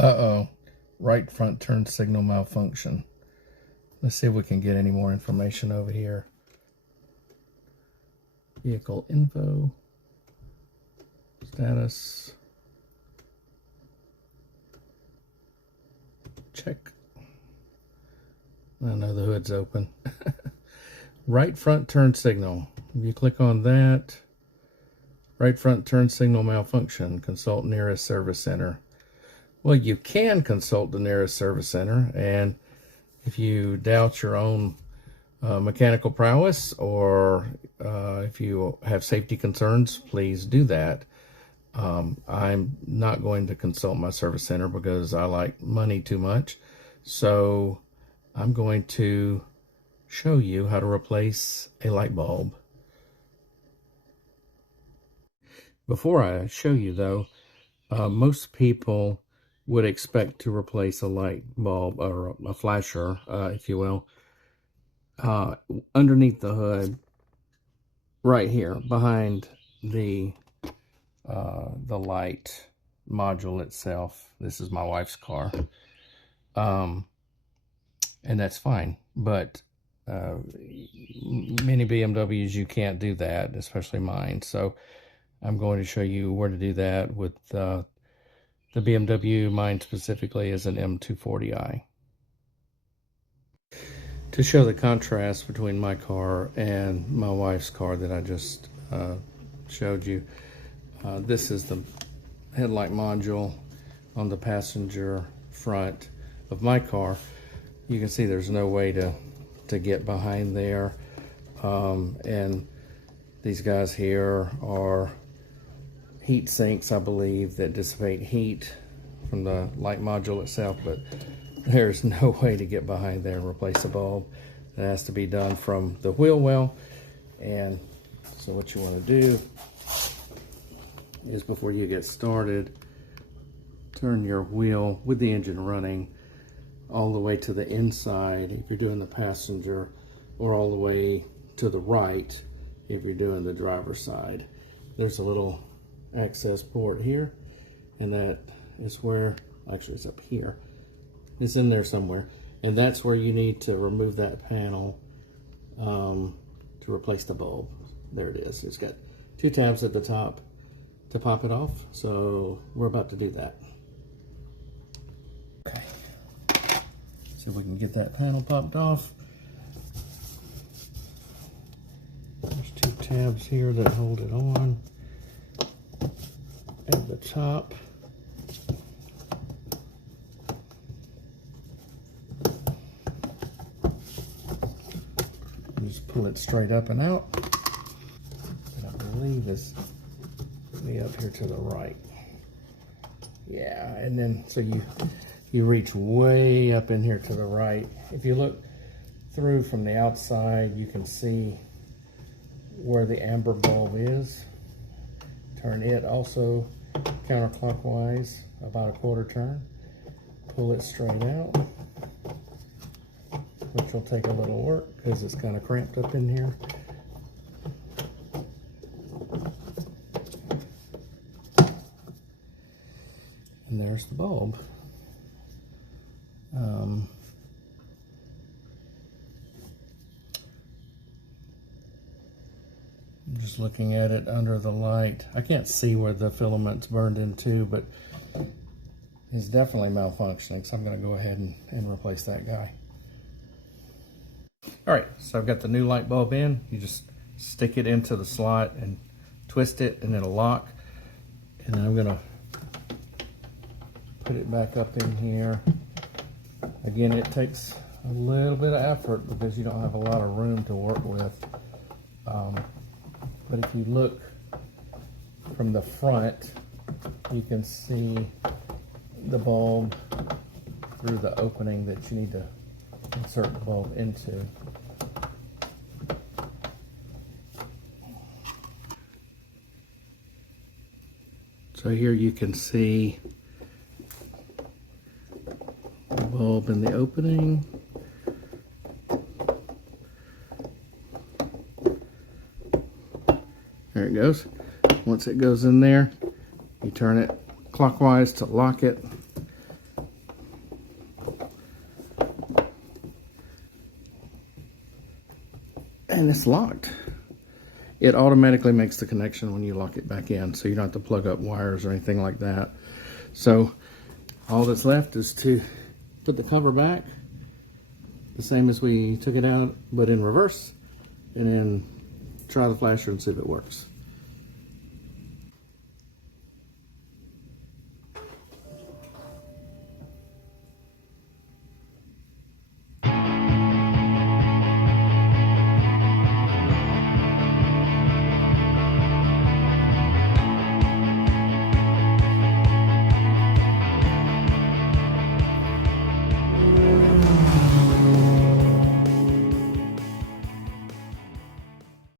Uh-oh. Right front turn signal malfunction. Let's see if we can get any more information over here. Vehicle info. Status. Check. I know the hood's open. Right front turn signal. If you click on that, right front turn signal malfunction. Consult nearest service center. Well, you can consult the nearest service center, and if you doubt your own mechanical prowess, or if you have safety concerns, please do that. I'm not going to consult my service center because I like money too much. So I'm going to show you how to replace a light bulb. Before I show you though, most people would expect to replace a light bulb or a flasher, if you will, underneath the hood, right here behind the light module itself. This is my wife's car, and that's fine. But many BMWs, you can't do that, especially mine. So I'm going to show you where to do that with the BMW. Mine specifically is an M240i. To show the contrast between my car and my wife's car that I just showed you, this is the headlight module on the passenger front of my car. You can see there's no way to get behind there, and these guys here are heat sinks, I believe, that dissipate heat from the light module itself, but there's no way to get behind there and replace a bulb. It has to be done from the wheel well. And so what you want to do is, before you get started, turn your wheel with the engine running all the way to the inside if you're doing the passenger, or all the way to the right if you're doing the driver's side. There's a little access port here, and that is where, actually it's up here, it's in there somewhere, and that's where you need to remove that panel to replace the bulb. There it is. It's got two tabs at the top to pop it off, so we're about to do that. Okay, see if we can get that panel popped off. There's two tabs here that hold it on at the top. Just pull it straight up and out. And I believe it's be up here to the right. Yeah, and then so you reach way up in here to the right. If you look through from the outside, you can see where the amber bulb is. Turn it also counterclockwise about a quarter turn. Pull it straight out, which will take a little work because it's kind of cramped up in here. And there's the bulb. I'm just looking at it under the light. I can't see where the filament's burned into, but it's definitely malfunctioning, so I'm going to go ahead and replace that guy. All right, so I've got the new light bulb in. You just stick it into the slot and twist it, and it'll lock. And then I'm going to put it back up in here. Again, it takes a little bit of effort because you don't have a lot of room to work with. But if you look from the front, you can see the bulb through the opening that you need to insert the bulb into. So here you can see the bulb in the opening. There it goes. Once it goes in there, you turn it clockwise to lock it, and it's locked. It automatically makes the connection when you lock it back in, so you don't have to plug up wires or anything like that. So all that's left is to put the cover back, the same as we took it out, but in reverse, and then try the flasher and see if it works.